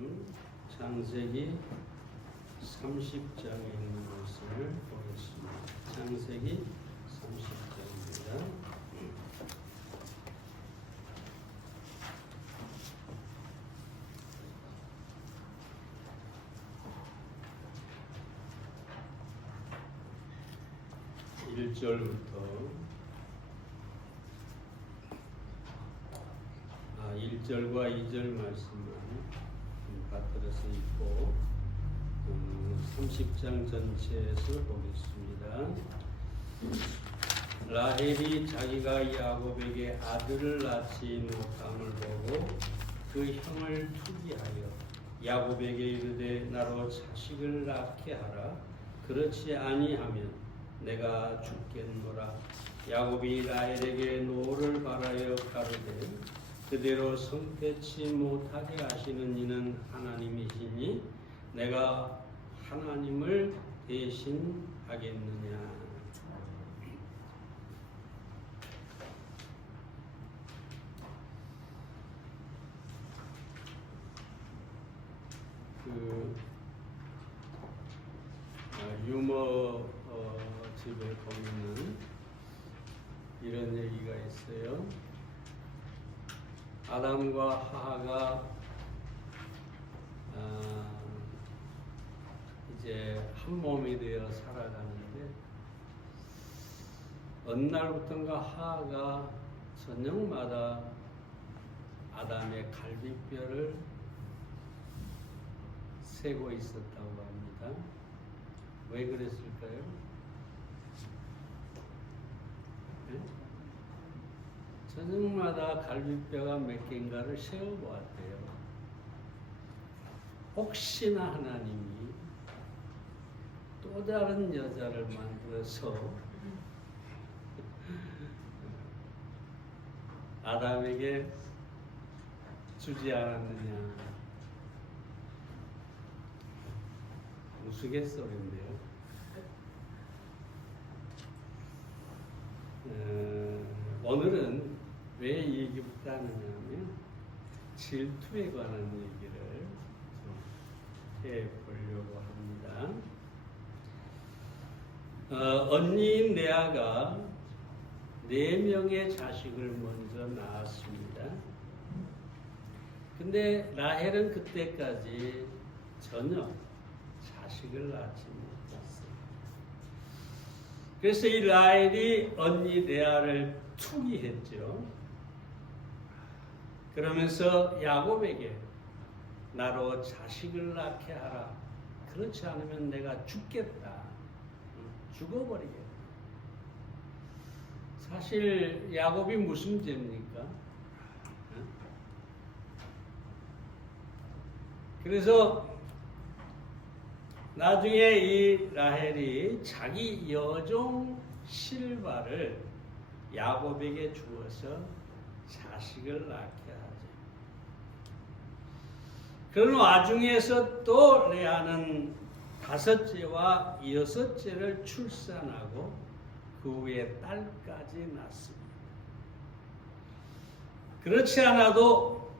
말씀 창세기 30장에 있는 말씀을 보겠습니다. 창세기 30장입니다. (1절부터) 1절과 2절 말씀을 받들어서 읽고 30장 전체에서 보겠습니다. 라헬이 자기가 야곱에게 아들을 낳지 못함을 보고 그 형을 투기하여 야곱에게 이르되 나로 자식을 낳게 하라. 그렇지 아니하면 내가 죽겠노라. 야곱이 라헬에게 노를 바라여 가로되 그대로 성패치 못하게 하시는 이는 하나님이시니 내가 하나님을 대신하겠느냐. 유머 집에 보면은 이런 얘기가 있어요. 아담과 하하가 이제 한 몸이 되어 살아가는데 어느 날부터인가 하하가 저녁마다 아담의 갈비뼈를 세고 있었다고 합니다. 왜 그랬을까요? 네? 저녁마다 갈비뼈가 몇 개인가를 세어보았대요. 혹시나 하나님이 또 다른 여자를 만들어서 아담에게 주지 않았느냐. 우스갯소리인데요. 오늘은 왜 이 얘기부터 하느냐면 질투에 관한 얘기를 좀 해보려고 합니다. 언니인 레아가 4명의 자식을 먼저 낳았습니다. 근데 라헬은 그때까지 전혀 자식을 낳지 못했어요. 그래서 이 라헬이 언니 레아를 투기했죠. 그러면서 야곱에게 나로 자식을 낳게 하라. 그렇지 않으면 내가 죽겠다. 죽어버리겠다. 사실 야곱이 무슨 죄입니까? 그래서 나중에 이 라헬이 자기 여종 실바를 야곱에게 주어서 자식을 낳게 하죠. 그런 와중에서 또 레아는 5째와 6째를 출산하고 그 후에 딸까지 낳습니다. 그렇지 않아도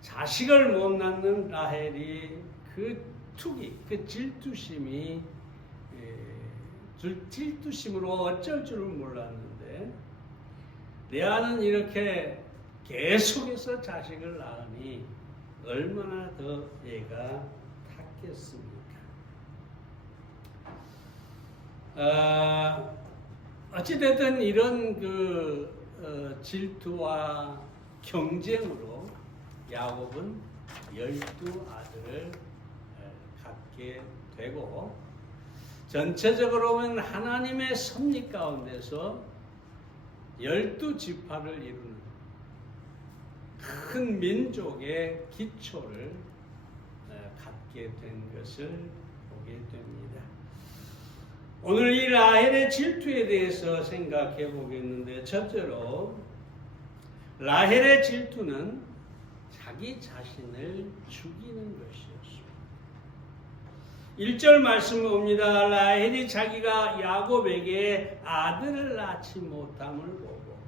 자식을 못 낳는 라헬이 그 투기, 그 질투심으로 어쩔 줄을 몰랐는데 레아는 이렇게 계속해서 자식을 낳으니 얼마나 더 애가 탔겠습니까? 어찌됐든 이런 질투와 경쟁으로 야곱은 12아들을 갖게 되고 전체적으로 보면 하나님의 섭리 가운데서 12지파를 이루는 큰 민족의 기초를 갖게 된 것을 보게 됩니다. 오늘 이 라헬의 질투에 대해서 생각해 보겠는데, 첫째로 라헬의 질투는 자기 자신을 죽이는 것이었습니다. 1절 말씀 봅니다. 라헬이 자기가 야곱에게 아들을 낳지 못함을 보고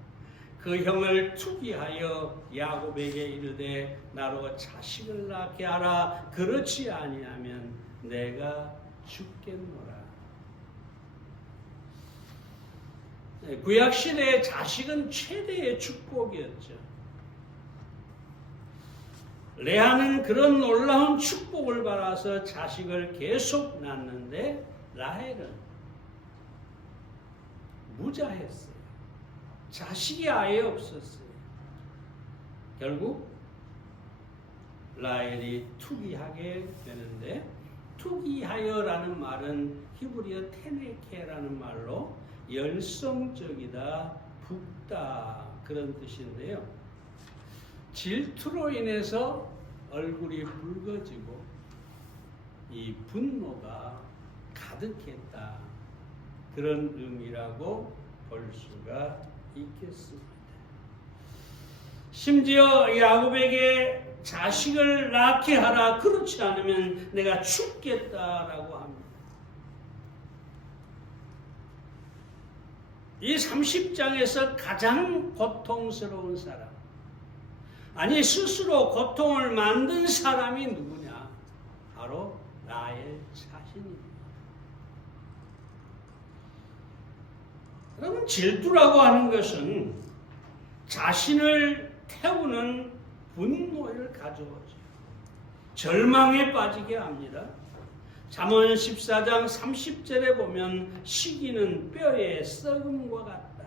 그 형을 투기하여 야곱에게 이르되 나로 자식을 낳게 하라. 그렇지 아니하면 내가 죽겠노라. 구약시대의 자식은 최대의 축복이었죠. 레아는 그런 놀라운 축복을 받아서 자식을 계속 낳는데 라헬은 무자했어요. 자식이 아예 없었어요. 결국 라헬이 투기하게 되는데, 투기하여라는 말은 히브리어 테네케라는 말로 열성적이다, 붓다 그런 뜻인데요. 질투로 인해서 얼굴이 붉어지고 이 분노가 가득했다, 그런 의미라고 볼 수가 있겠습니다. 심지어 야곱에게 자식을 낳게 하라. 그렇지 않으면 내가 죽겠다라고 합니다. 이 30장에서 가장 고통스러운 사람, 아니 스스로 고통을 만든 사람이 누구냐? 바로 라헬 자신입니다. 여러분, 질투라고 하는 것은 자신을 태우는 분노를 가져오죠. 절망에 빠지게 합니다. 잠언 14장 30절에 보면 시기는 뼈의 썩음과 같다.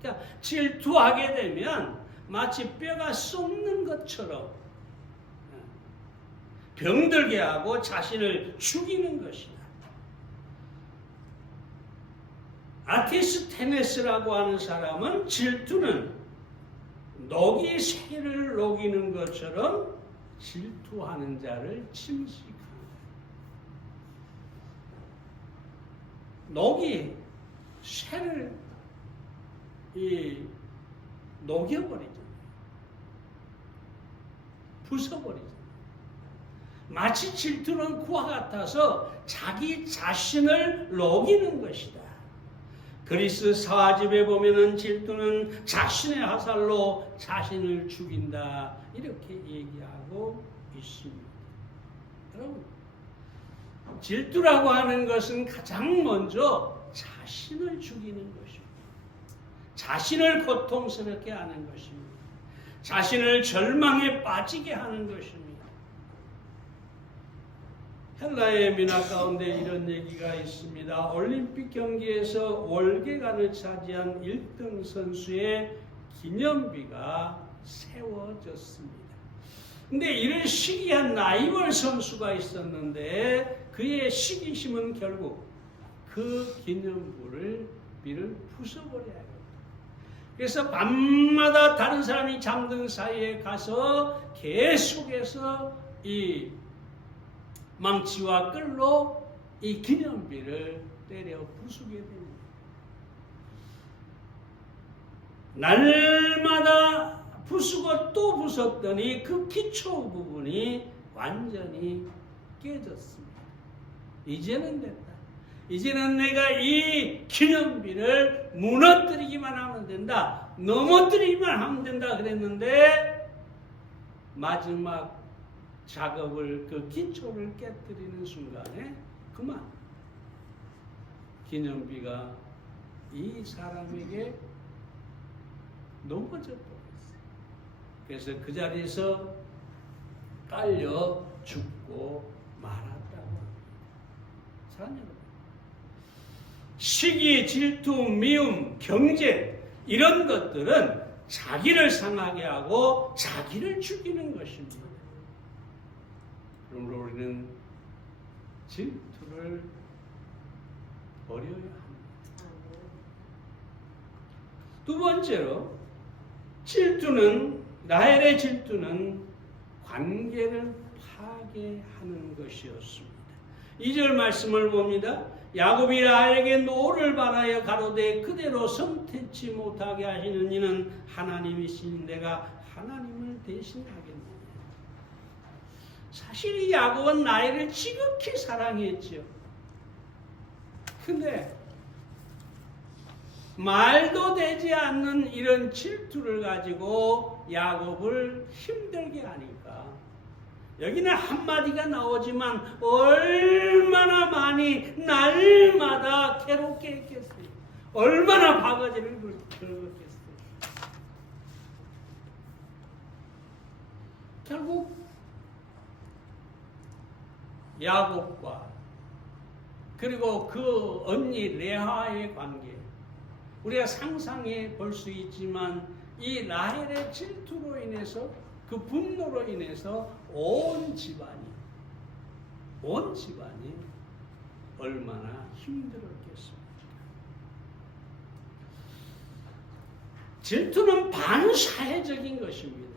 그러니까 질투하게 되면 마치 뼈가 썩는 것처럼 병들게 하고 자신을 죽이는 것이다. 아티스테네스라고 하는 사람은 질투는 녹이 새를 녹이는 것처럼 질투하는 자를 침식한다. 녹이 새를 녹여버리잖아요. 부숴버리잖아요. 마치 질투는 그와 같아서 자기 자신을 녹이는 것이다. 그리스 사화집에 보면은 질투는 자신의 화살로 자신을 죽인다, 이렇게 얘기하고 있습니다. 여러분, 질투라고 하는 것은 가장 먼저 자신을 죽이는 것입니다. 자신을 고통스럽게 하는 것입니다. 자신을 절망에 빠지게 하는 것입니다. 헬라의 민화 가운데 이런 얘기가 있습니다. 올림픽 경기에서 월계관을 차지한 1등 선수의 기념비가 세워졌습니다. 근데 이런 시기한 라이벌 선수가 있었는데 그의 시기심은 결국 그 기념비를 부숴버려야 합니다. 그래서 밤마다 다른 사람이 잠든 사이에 가서 계속해서 이 망치와 끌로 이 기념비를 때려 부수게 됩니다. 날마다 부수고 또 부쉈더니 그 기초 부분이 완전히 깨졌습니다. 이제는 됐다. 이제는 내가 이 기념비를 무너뜨리기만 하면 된다. 넘어뜨리기만 하면 된다 그랬는데 마지막 작업을, 그 기초를 깨뜨리는 순간에 그만 기념비가 이 사람에게 넘어져 버렸어요. 그래서 그 자리에서 깔려 죽고 말았다고 합니다. 사랑 여러분, 시기, 질투, 미움, 경쟁, 이런 것들은 자기를 상하게 하고 자기를 죽이는 것입니다. 그러므로 우리는 질투를 버려야 합니다. 두 번째로, 라헬의 질투는 관계를 파괴하는 것이었습니다. 2절 말씀을 봅니다. 야곱이 라헬에게 노를 바라여 가로되 그대로 성태치 못하게 하시는 이는 하나님이시니 내가 하나님을 대신하겠노라. 사실 이 야곱은 라헬을 지극히 사랑했죠. 근데 말도 되지 않는 이런 질투를 가지고 야곱을 힘들게 하니까 여기는 한마디가 나오지만 얼마나 많이 날마다 괴롭게 했겠어요. 얼마나 바가지를 긁었겠어요. 결국 야곱과 그리고 그 언니 레아의 관계, 우리가 상상해 볼 수 있지만 이 라헬의 질투로 인해서, 그 분노로 인해서 온 집안이 얼마나 힘들었겠습니까? 질투는 반사회적인 것입니다.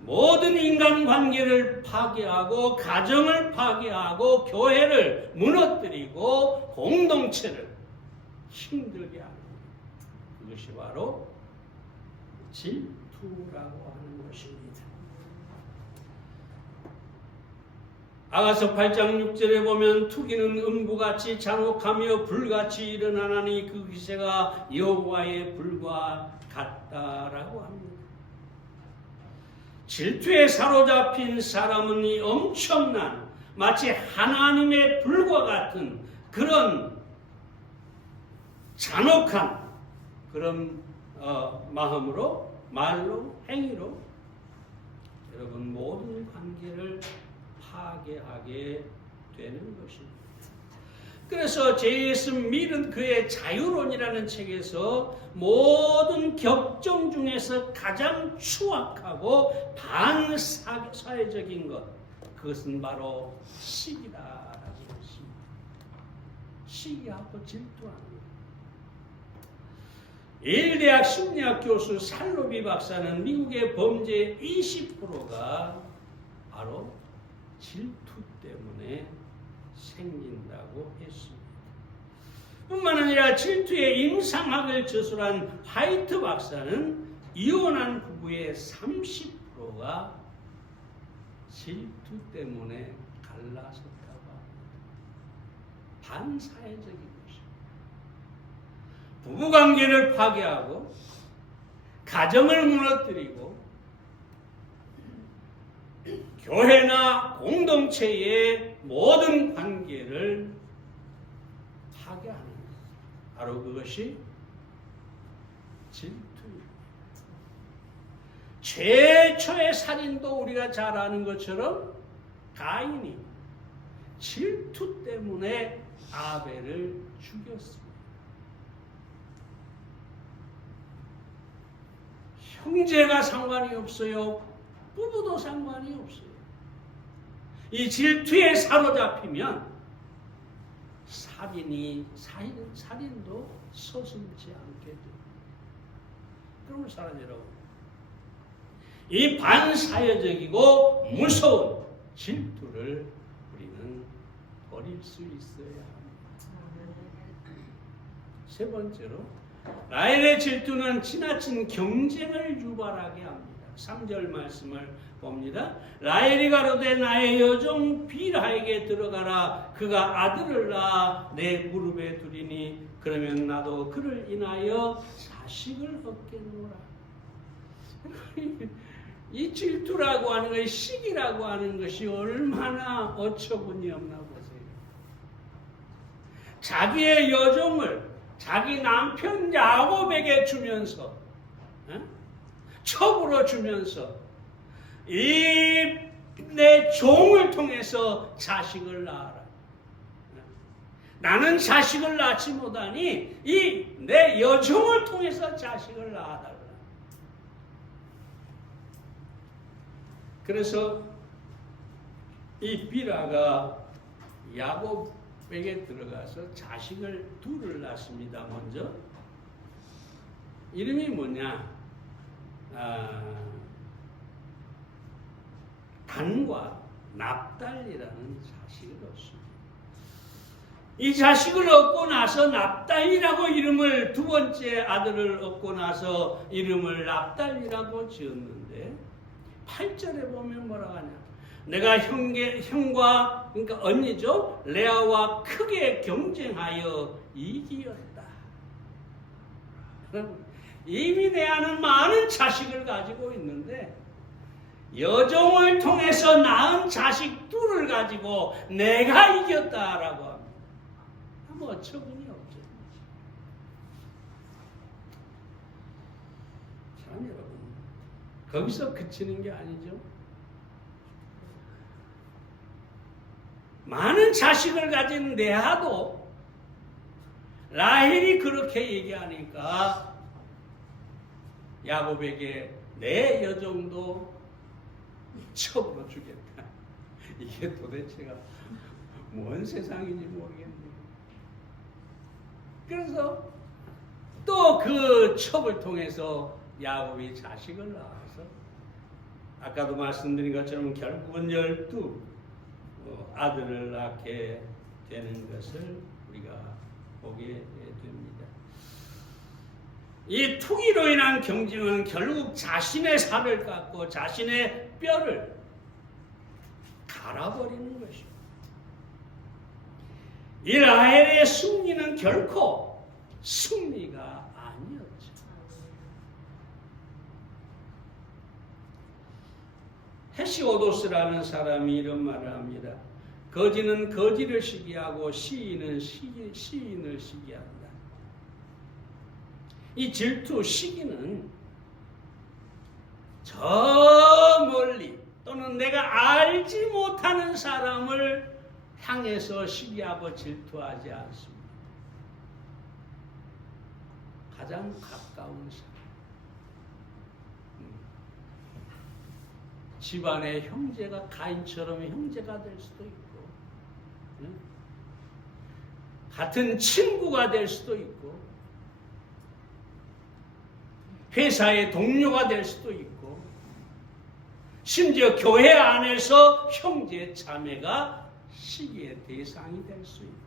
모든 인간관계를 파괴하고 가정을 파괴하고 교회를 무너뜨리고 공동체를 힘들게 하는 것. 그것이 바로 질투라고 하는 것입니다. 아가서 8장 6절에 보면 투기는 음부같이 잔혹하며 불같이 일어나나니 그 기세가 여호와의 불과 같다라고 합니다. 질투에 사로잡힌 사람은 이 엄청난 마치 하나님의 불과 같은 그런 잔혹한 그런 마음으로, 말로, 행위로 여러분 모든 관계를 파괴하게 되는 것입니다. 그래서 제.S. 밀은 그의 자유론이라는 책에서 모든 격정 중에서 가장 추악하고 반사회적인 것, 그것은 바로 시기라고 했습니다. 시기하고 질투하는 것. 예일대학 심리학 교수 살로비 박사는 미국의 범죄의 20%가 바로 질투 때문에 생긴다고 했습니다. 뿐만 아니라 질투의 임상학을 저술한 화이트 박사는 이혼한 부부의 30%가 질투 때문에 갈라섰다고 합니다. 반사회적인 것입니다. 부부관계를 파괴하고 가정을 무너뜨리고 교회나 공동체의 모든 관계를 파괴하는 것. 바로 그것이 질투입니다. 최초의 살인도 우리가 잘 아는 것처럼 가인이 질투 때문에 아벨을 죽였습니다. 형제가 상관이 없어요. 부부도 상관이 없어요. 이 질투에 사로잡히면 살인도 서슴지 않게 됩니다. 그러면 사랑 여러분, 이 반사회적이고 무서운 질투를 우리는 버릴 수 있어야 합니다. 세 번째로, 라헬의 질투는 지나친 경쟁을 유발하게 합니다. 3절 말씀을 봅니다. 라헬이 가로되 나의 여종 빌하에게 들어가라. 그가 아들을 낳아 내 무릎에 두리니 그러면 나도 그를 인하여 자식을 얻겠노라. 이 질투라고 하는 것이, 시기라고 하는 것이 얼마나 어처구니 없나 보세요. 자기의 여종을 자기 남편 야곱에게 주면서, 첩으로 주면서 이 내 종을 통해서 자식을 낳아라. 나는 자식을 낳지 못하니 이 내 여종을 통해서 자식을 낳아달라. 그래서 이 빌하가 야곱에게 들어가서 자식을 둘을 낳습니다. 먼저 이름이 뭐냐? 단과 납달이라는 자식을 얻습니다. 이 자식을 얻고 나서 납달이라고 이름을, 두 번째 아들을 얻고 나서 이름을 납달이라고 지었는데 8절에 보면 뭐라고 하냐? 내가 형과 그러니까 언니죠 레아와 크게 경쟁하여 이기었다. 이미 레아는 많은 자식을 가지고 있는데 여종을 통해서 낳은 자식 둘을 가지고 내가 이겼다라고 합니다. 뭐 어처구니 없죠. 참 여러분 거기서 그치는 게 아니죠. 많은 자식을 가진 레아도 라헬이 그렇게 얘기하니까 야곱에게 내 여종도 첩으로 주겠다. 이게 도대체가 뭔 세상인지 모르겠네요. 그래서 또 그 첩을 통해서 야곱이 자식을 낳아서 아까도 말씀드린 것처럼 결국은 12 아들을 낳게 되는 것을 우리가 보게 됩니다. 이 투기로 인한 경쟁은 결국 자신의 살을 깎고 자신의 뼈를 갈아버리는 것입니다. 이 라헬의 승리는 결코 승리가 아니었죠. 헤시오도스라는 사람이 이런 말을 합니다. 거지는 거지를 시기하고 시인은 시인을 시기한다. 이 질투, 시기는 저 멀리 또는 내가 알지 못하는 사람을 향해서 시기하고 질투하지 않습니다. 가장 가까운 사람. 집안의 형제가 가인처럼 형제가 될 수도 있고 같은 친구가 될 수도 있고 회사의 동료가 될 수도 있고 심지어 교회 안에서 형제 자매가 시기의 대상이 될 수 있다.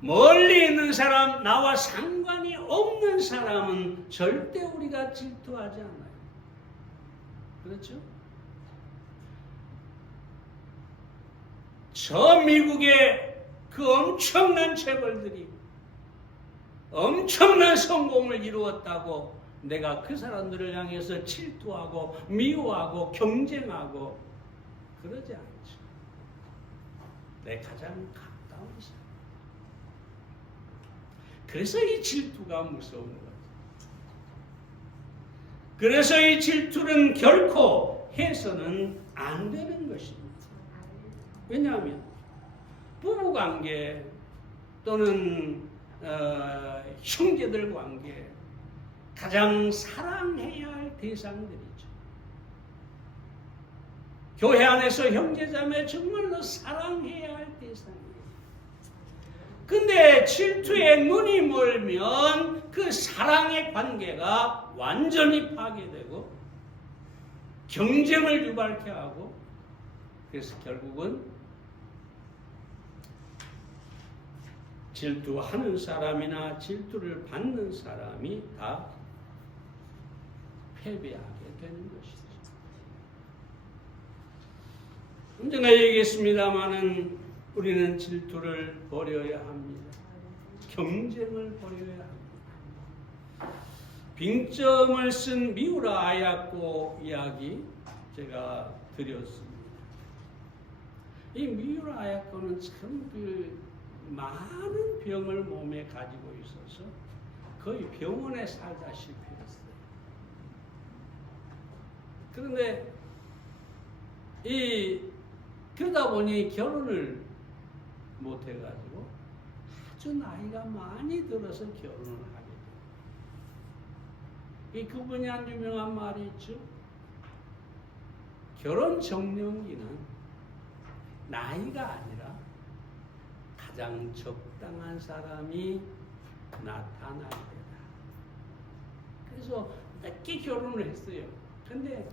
멀리 있는 사람, 나와 상관이 없는 사람은 절대 우리가 질투하지 않아요. 그렇죠? 저 미국의 그 엄청난 재벌들이 엄청난 성공을 이루었다고 내가 그 사람들을 향해서 질투하고 미워하고 경쟁하고 그러지 않죠. 내 가장 가까운 사람. 그래서 이 질투가 무서운 거죠. 그래서 이 질투는 결코 해서는 안 되는 것입니다. 왜냐하면 부부관계 또는 형제들 관계 가장 사랑해야 할 대상들이죠. 교회 안에서 형제자매 정말로 사랑해야 할 대상이에요. 근데 질투에 눈이 멀면 그 사랑의 관계가 완전히 파괴되고 경쟁을 유발케 하고 그래서 결국은 질투하는 사람이나 질투를 받는 사람이 다 패배하게 되는 것이죠. 언젠가 얘기했습니다마는 우리는 질투를 버려야 합니다. 경쟁을 버려야 합니다. 빙점을 쓴 미우라 아야코 이야기 제가 드렸습니다. 이 미우라 아야코는 참 많은 병을 몸에 가지고 있어서 거의 병원에 살다시피 했어요. 그런데 그러다 보니 결혼을 못 해가지고 아주 나이가 많이 들어서 결혼을 하게 돼요. 그분이 한 유명한 말이 있죠. 결혼 정년기는 나이가 아니라 가장 적당한 사람이 나타날 때다. 그래서 늦게 결혼을 했어요. 근데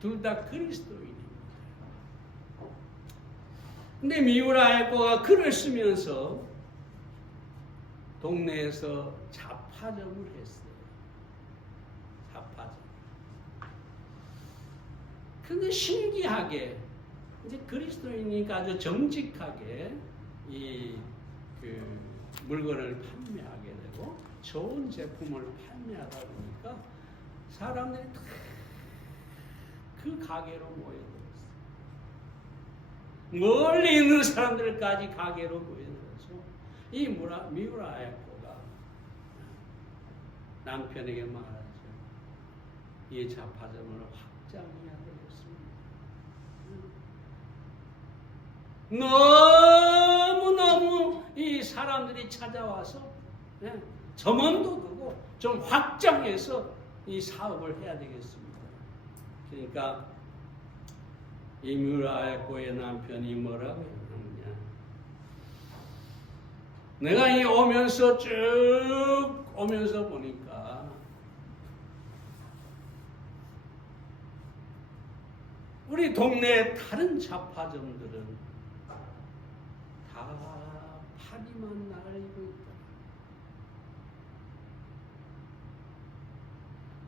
둘 다 그리스도인입니다. 근데 미우라 아야코가 글을 쓰면서 동네에서 자파점을 했어요. 자파점. 근데 신기하게 이제 그리스도인이니까 아주 정직하게 그 물건을 판매하게 되고 좋은 제품을 판매하다 보니까 사람들이 다 그 가게로 모여들었어요. 멀리 있는 사람들까지 가게로 모여들어서 이 미우라 아야코가 남편에게 말하죠. 이 잡화점을 확장해야 되겠습니다. 너무너무 이 사람들이 찾아와서 점원도 두고 좀 확장해서 이 사업을 해야 되겠습니다. 그러니까 이 미우라 아야코의 남편이 뭐라고 하느냐. 내가 이 오면서 쭉 오면서 보니까 우리 동네 다른 잡화점들은 다 파리만 날리고 있다.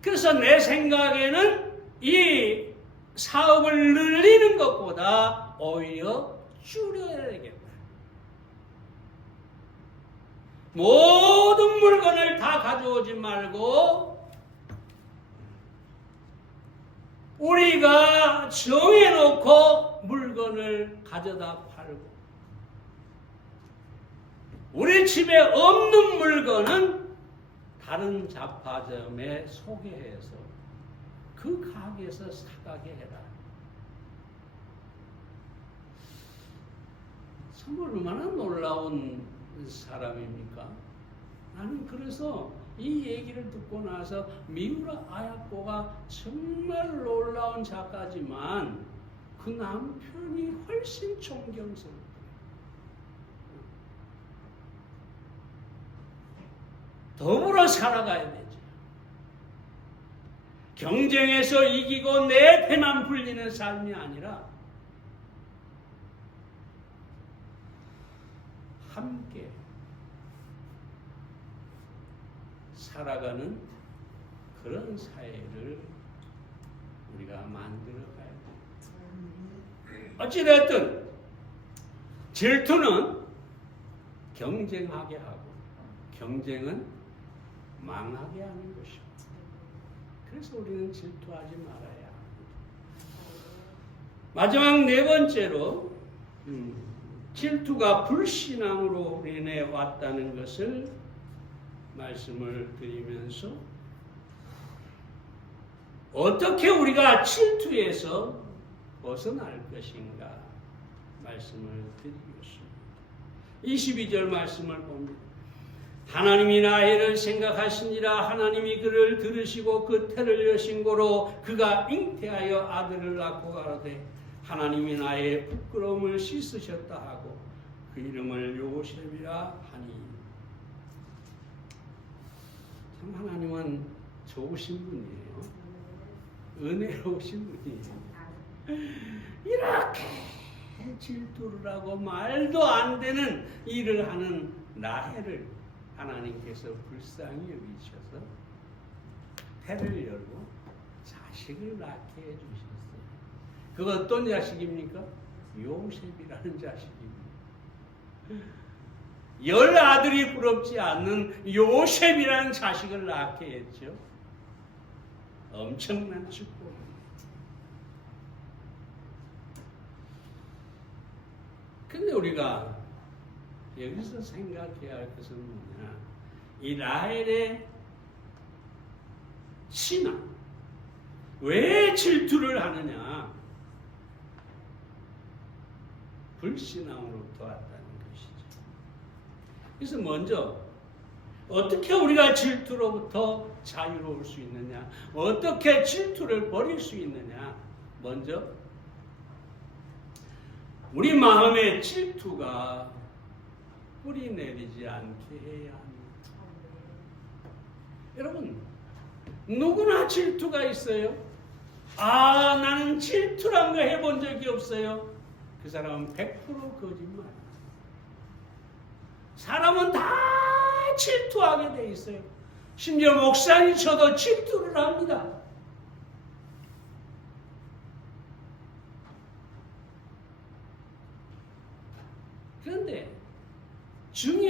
그래서 내 생각에는 이 사업을 늘리는 것보다 오히려 줄여야 되겠다. 모든 물건을 다 가져오지 말고 우리가 정해놓고 물건을 가져다 팔고 우리 집에 없는 물건은 다른 잡화점에 소개해서 그 가게에서 사가게 해라. 정말 얼마나 놀라운 사람입니까? 나는 그래서 이 얘기를 듣고 나서 미우라 아야코가 정말 놀라운 작가지만 그 남편이 훨씬 존경스럽다. 더불어 살아가야 되죠. 경쟁에서 이기고 내 배만 불리는 삶이 아니라 함께 살아가는 그런 사회를 우리가 만들어가야 돼요. 어찌됐든 질투는 경쟁하게 하고 경쟁은 망하게 하는 것입니다. 그래서 우리는 질투하지 말아야 합니다. 마지막 네 번째로 질투가 불신앙으로 인해 왔다는 것을 말씀을 드리면서 어떻게 우리가 질투에서 벗어날 것인가 말씀을 드리겠습니다. 22절 말씀을 봅니다. 하나님이 나이를 생각하시니라. 하나님이 그를 들으시고 그 태를 여신 고로 그가 잉태하여 아들을 낳고 가로되 하나님이 나의 부끄러움을 씻으셨다 하고 그 이름을 요셉이라 하니. 참 하나님은 좋으신 분이에요. 은혜로우신 분이에요. 이렇게 질투를 하고 말도 안 되는 일을 하는 나혜를 하나님께서 불쌍히 여기셔서 태를 열고 자식을 낳게 해주셨어요. 그 어떤 자식입니까? 요셉이라는 자식입니다. 10 아들이 부럽지 않는 요셉이라는 자식을 낳게 했죠. 엄청난 축복입니다. 근데 우리가 여기서 생각해야 할 것은 뭐냐? 이 라헬의 신앙. 왜 질투를 하느냐? 불신앙으로부터 왔다는 것이죠. 그래서 먼저 어떻게 우리가 질투로부터 자유로울 수 있느냐? 어떻게 질투를 버릴 수 있느냐? 먼저 우리 마음의 질투가 뿌리 내리지 않게 해야 합니다. 여러분, 누구나 질투가 있어요. 아, 나는 질투란 거 해본 적이 없어요. 그 사람은 100% 거짓말. 사람은 다 질투하게 돼 있어요. 심지어 목사님 저도 질투를 합니다.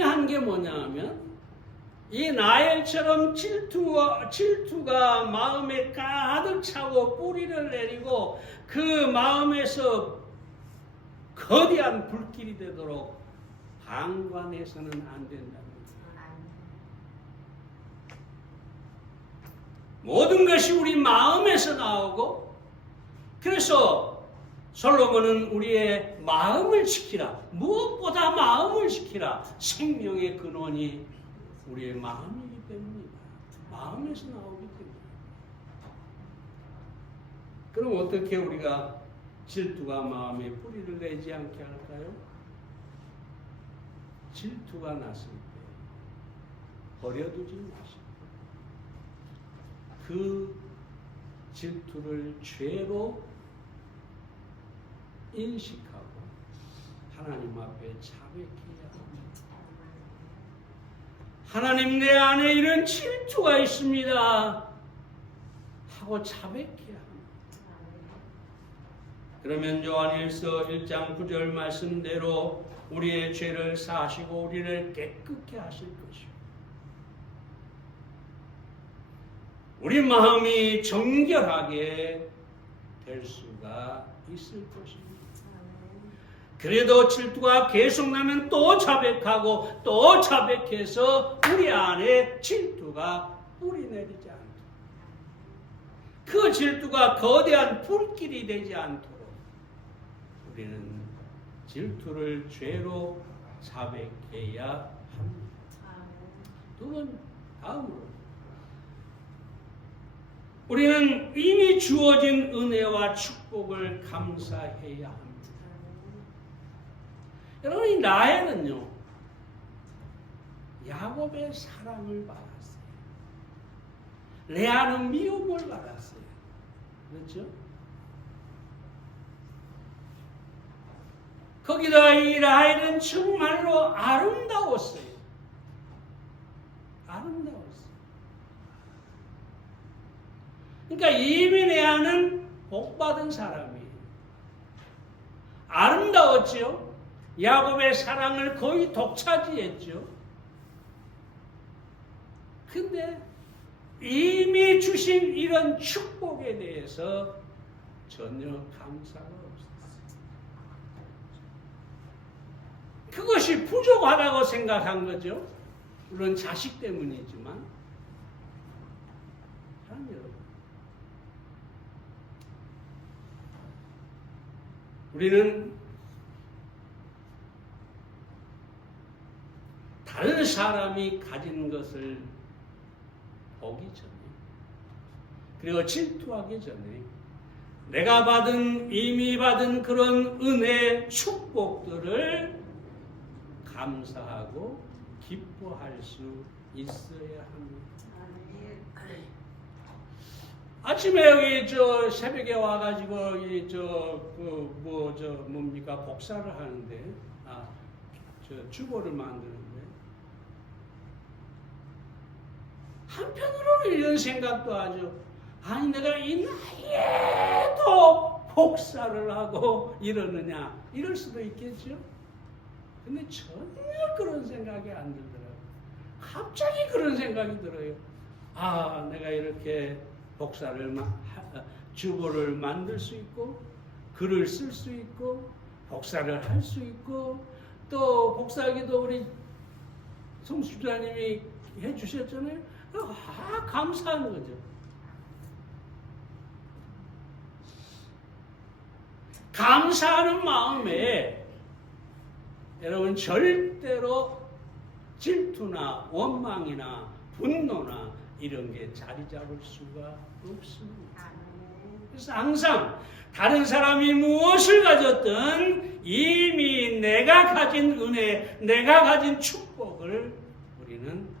중요한 게 뭐냐 하면 이 나엘처럼 질투가 마음에 가득 차고 뿌리를 내리고 그 마음에서 거대한 불길이 되도록 방관해서는 안 된답니다. 모든 것이 우리 마음에서 나오고, 그래서 솔로몬은 우리의 마음을 지키라. 무엇보다 마음을 지키라. 생명의 근원이 우리의 마음이기 때문이다. 마음에서 나오기 때문이다. 그럼 어떻게 우리가 질투가 마음에 뿌리를 내지 않게 할까요? 질투가 났을 때 버려두지 마시고 그 질투를 죄로 인식하고 하나님 앞에 자백해야 합니다. 하나님, 내 안에 이런 질투가 있습니다 하고 자백해야 합니다. 그러면 요한일서 1장 9절 말씀대로 우리의 죄를 사하시고 우리를 깨끗게 하실 것이요, 우리 마음이 정결하게 될 수가 있을 것입니다. 그래도 질투가 계속 나면 또 자백하고 또 자백해서 우리 안에 질투가 뿌리 내리지 않도록, 그 질투가 거대한 불길이 되지 않도록 우리는 질투를 죄로 자백해야 합니다. 두 번, 다음으로 우리는 이미 주어진 은혜와 축복을 감사해야 합니다. 여러분, 이 라헬은요, 야곱의 사랑을 받았어요. 레아는 미움을 받았어요. 그렇죠? 거기다 이 라헬은 정말로 아름다웠어요. 아름다웠어요. 그러니까 이미 레아는 복받은 사람이에요. 아름다웠죠. 야곱의 사랑을 거의 독차지했죠. 근데 이미 주신 이런 축복에 대해서 전혀 감사가 없었어요. 그것이 부족하다고 생각한 거죠. 물론 자식 때문이지만. 사랑 여러분, 우리는 다른 사람이 가진 것을 보기 전에, 그리고 질투하기 전에 내가 이미 받은 그런 은혜, 축복들을 감사하고 기뻐할 수 있어야 합니다. 아침에 여기 새벽에 와가지고 복사를 하는데, 주보를 만드는데, 한편으로는 이런 생각도 하죠. 아니, 내가 이 나이에도 복사를 하고 이러느냐, 이럴 수도 있겠죠. 근데 전혀 그런 생각이 안 들더라고요. 갑자기 그런 생각이 들어요. 아, 내가 이렇게 주보를 만들 수 있고, 글을 쓸 수 있고, 복사를 할 수 있고, 또 복사하기도 우리 송수자님이 해주셨잖아요. 감사한 거죠. 감사하는 마음에 여러분 절대로 질투나 원망이나 분노나 이런 게 자리 잡을 수가 없습니다. 그래서 항상 다른 사람이 무엇을 가졌든 이미 내가 가진 은혜, 내가 가진 축복을 우리는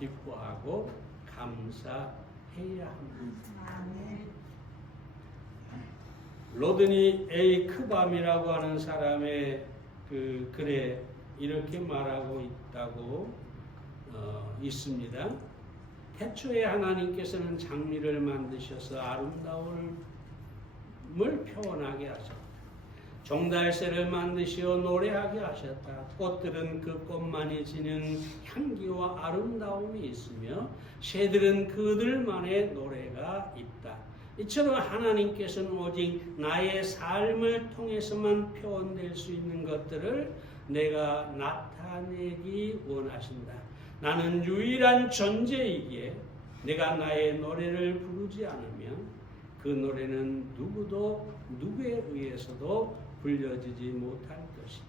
기뻐하고 감사해야 합니다. 로드니 A. 크밤이라고 하는 사람의 그 글에 이렇게 말하고 있다고 있습니다. 태초에 하나님께서는 장미를 만드셔서 아름다움을 표현하게 하셨다. 종달새를 만드시어 노래하게 하셨다. 꽃들은 그 꽃만이 지닌 향기와 아름다움이 있으며 새들은 그들만의 노래가 있다. 이처럼 하나님께서는 오직 나의 삶을 통해서만 표현될 수 있는 것들을 내가 나타내기 원하신다. 나는 유일한 존재이기에 내가 나의 노래를 부르지 않으면 그 노래는 누구에 의해서도 불려지지 못할 것이다.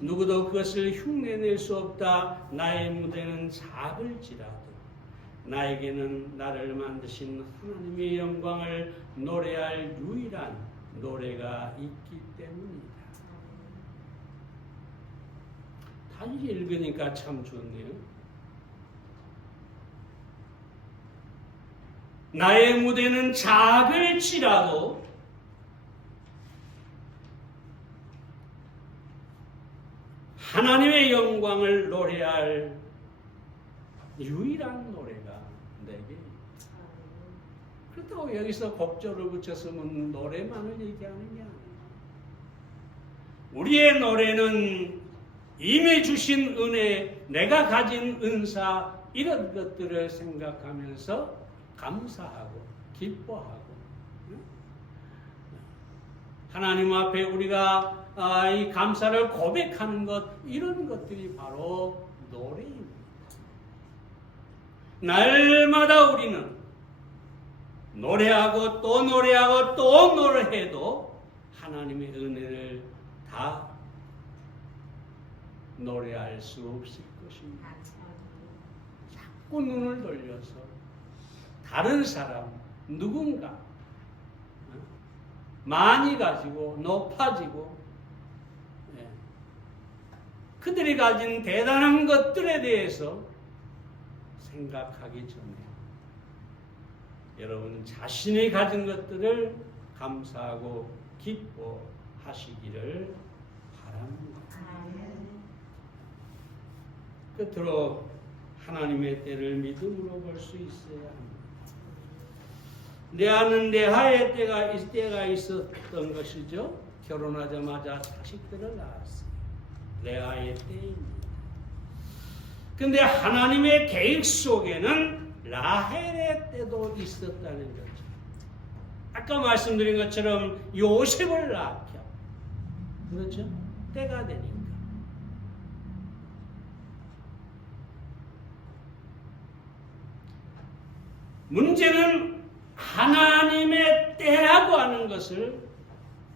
누구도 그것을 흉내낼 수 없다. 나의 무대는 작을지라도 나에게는 나를 만드신 하나님의 영광을 노래할 유일한 노래가 있기 때문이다. 다시 읽으니까 참 좋네요. 나의 무대는 작을지라도 하나님의 영광을 노래할 유일한 노래가 내게 있다. 그렇다고 여기서 곡조를 붙였으면 노래만을 얘기하는 게 아니에요. 우리의 노래는 이미 주신 은혜, 내가 가진 은사 이런 것들을 생각하면서 감사하고 기뻐하고 하나님 앞에 우리가 이 감사를 고백하는 것 이런 것들이 바로 노래입니다. 날마다 우리는 노래하고 또 노래하고 또 노래해도 하나님의 은혜를 다 노래할 수 없을 것입니다. 자꾸 눈을 돌려서 다른 사람, 누군가 많이 가지고 높아지고 그들이 가진 대단한 것들에 대해서 생각하기 전에 여러분 자신이 가진 것들을 감사하고 기뻐하시기를 바랍니다. 끝으로 하나님의 때를 믿음으로 볼 수 있어야 합니다. 레아는 레아의 때가 있었던 것이죠. 결혼하자마자 자식들을 낳았어요. 레아의 때입니다. 근데 하나님의 계획 속에는 라헬의 때도 있었다는 거죠. 아까 말씀드린 것처럼 요셉을 낳았죠. 그렇죠? 때가 되니까. 문제는 하나님의 때라고 하는 것을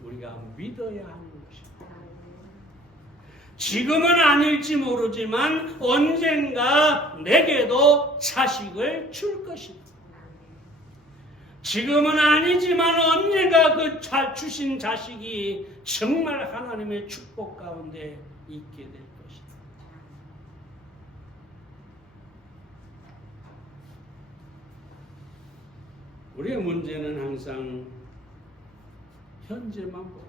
우리가 믿어야 하는 것입니다. 지금은 아닐지 모르지만 언젠가 내게도 자식을 줄 것입니다. 지금은 아니지만 언젠가 그 주신 자식이 정말 하나님의 축복 가운데 있게 될 것입니다. 우리의 문제는 항상 현재만 보고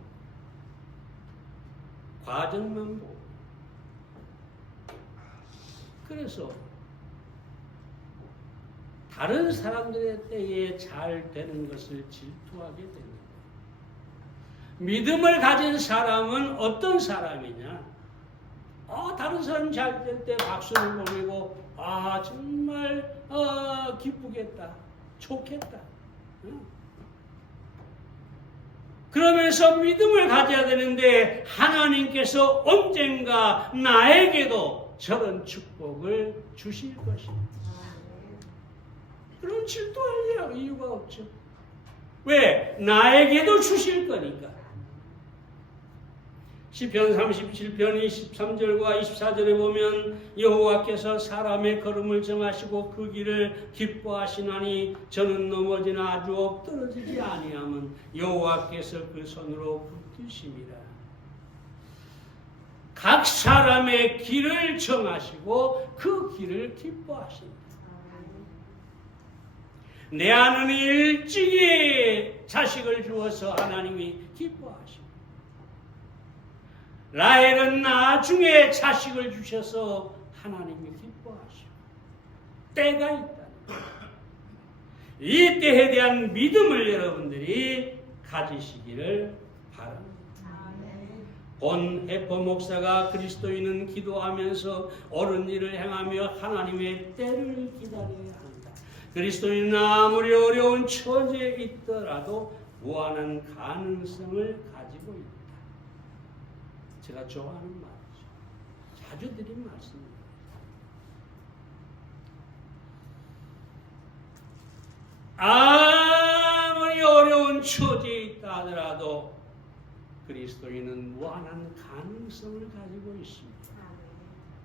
과정만 보고 그래서 다른 사람들의 때에 잘 되는 것을 질투하게 되는 거예요. 믿음을 가진 사람은 어떤 사람이냐? 다른 사람 잘 될 때 박수를 보내고 정말 기쁘겠다, 좋겠다. 그러면서 믿음을 가져야 되는데 하나님께서 언젠가 나에게도 저런 축복을 주실 것입니다. 그럼 질투할 이유가 없죠. 왜? 나에게도 주실 거니까. 시편 37편 23절과 24절에 보면 여호와께서 사람의 걸음을 정하시고 그 길을 기뻐하시나니 저는 넘어지나 아주 엎드러지지 아니함은 여호와께서 그 손으로 붙드심이라. 각 사람의 길을 정하시고 그 길을 기뻐하신다. 내 아는 일찍이 자식을 주어서 하나님이 기뻐하십니다. 라헬은 나중에 자식을 주셔서 하나님이 기뻐하시고 때가 있다. 이 때에 대한 믿음을 여러분들이 가지시기를 바랍니다. 본 해퍼 목사가 그리스도인은 기도하면서 옳은 일을 행하며 하나님의 때를 기다려야 한다. 그리스도인은 아무리 어려운 처지에 있더라도 무한한 가능성을 가지고 있다. 제가 좋아하는 말이죠. 자주 드린 말씀입니다. 아무리 어려운 처지에 있다 하더라도 그리스도인은 무한한 가능성을 가지고 있습니다.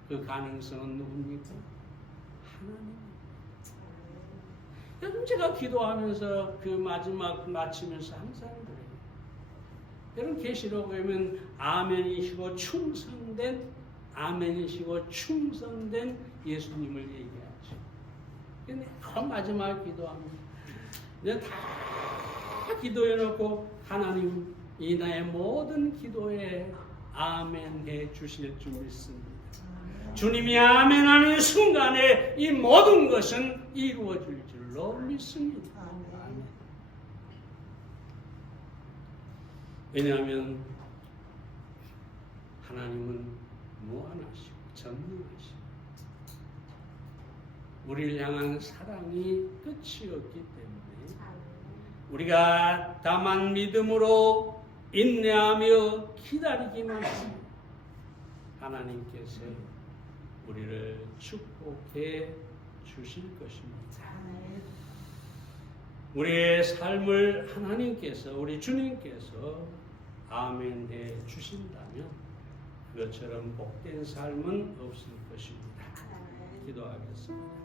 그 가능성은 누굽니까? 하나님입니다. 여러분, 제가 기도하면서 그 마지막 마치면서 항상 그래요. 여러분, 계시록 보면 아멘이시고 충성된 예수님을 얘기하죠. 근데 마지막 기도합니다. 이제 다 기도해놓고 하나님 이 나의 모든 기도에 아멘해 주실 줄 믿습니다. 주님이 아멘하는 순간에 이 모든 것은 이루어질 줄로 믿습니다. 아멘. 왜냐하면 하나님은 무한하시고 전능하시고 우리를 향한 사랑이 끝이 없기 때문에 우리가 다만 믿음으로 인내하며 기다리기만 하면 하나님께서 우리를 축복해 주실 것입니다. 우리의 삶을 하나님께서, 우리 주님께서 아멘해 주신다면 그것처럼 복된 삶은 없을 것입니다. 기도하겠습니다.